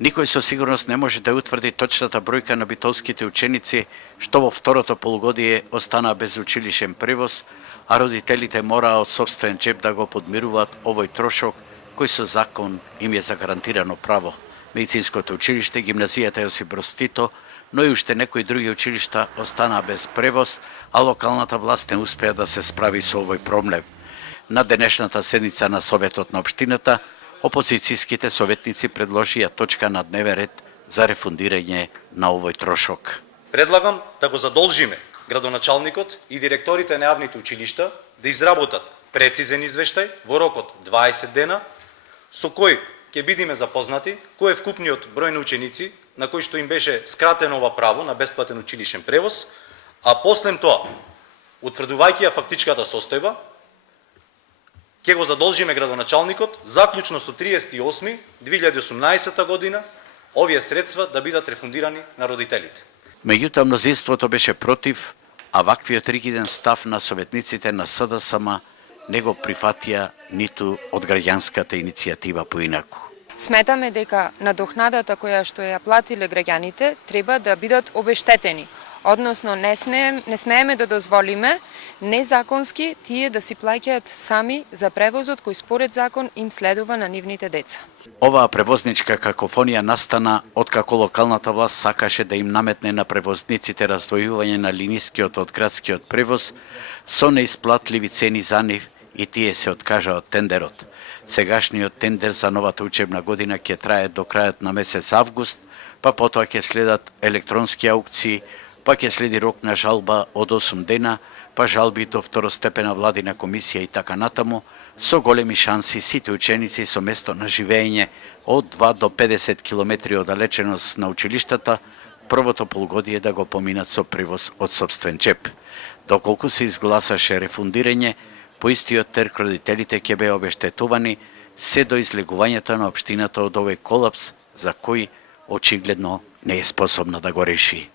Никој со сигурност не може да утврди точната бројка на битолските ученици што во второто полугодие останаа без училишен превоз, а родителите мораа од сопствен џеб да го подмируваат овој трошок кој со закон им е загарантирано право. Медицинското училиште, гимназијата Јосип Броз Тито, но и уште некои други училишта останаа без превоз, а локалната власт не успеа да се справи со овој проблем. На денешната седница на Советот на општината, опозицијските советници предложија точка на дневен ред за рефундирање на овој трошок. Предлагам да го задолжиме градоначалникот и директорите на јавните училишта да изработат прецизен извештај во рок од 20 дена, со кој ќе бидеме запознати кој е вкупниот број на ученици на кои што им беше скратено ова право на бесплатен училишен превоз, а после тоа, утврдувајќи ја фактичката состојба, ќе го задолжиме градоначалникот заклучно со 30.8.2018 година овие средства да бидат рефундирани на родителите. Меѓутоа мнозинството беше против, а ваквиот ригиден став на советниците на СДСМ не го прифатија ниту од граѓанската иницијатива поинаку. Сметаме дека надокнадата која што ја платиле граѓаните треба да бидат обештетени. Односно не смееме да дозволиме незаконски тие да си плаќаат сами за превозот кој според закон им следува на нивните деца. Оваа превозничка какофонија настана откако локалната власт сакаше да им наметне на превозниците раздвојување на линискиот од градскиот превоз со неисплатливи цени за нив и тие се откажаа од тендерот. Сегашниот тендер за новата учебна година ќе трае до крајот на месец август, па потоа ќе следат електронски аукции, па ќе следи рок на жалба од 8 дена, па жалби до второстепена владина комисија и така натаму, со големи шанси сите ученици со место на живење од 2 до 50 километри оддалеченост на училиштата, првото полугодие да го поминат со превоз од сопствен џеб. Доколку се изгласаше рефундирање, по истиот терк родителите ќе беа обештетувани се до излегувањето на општината од овој колапс за кој очигледно не е способна да го реши.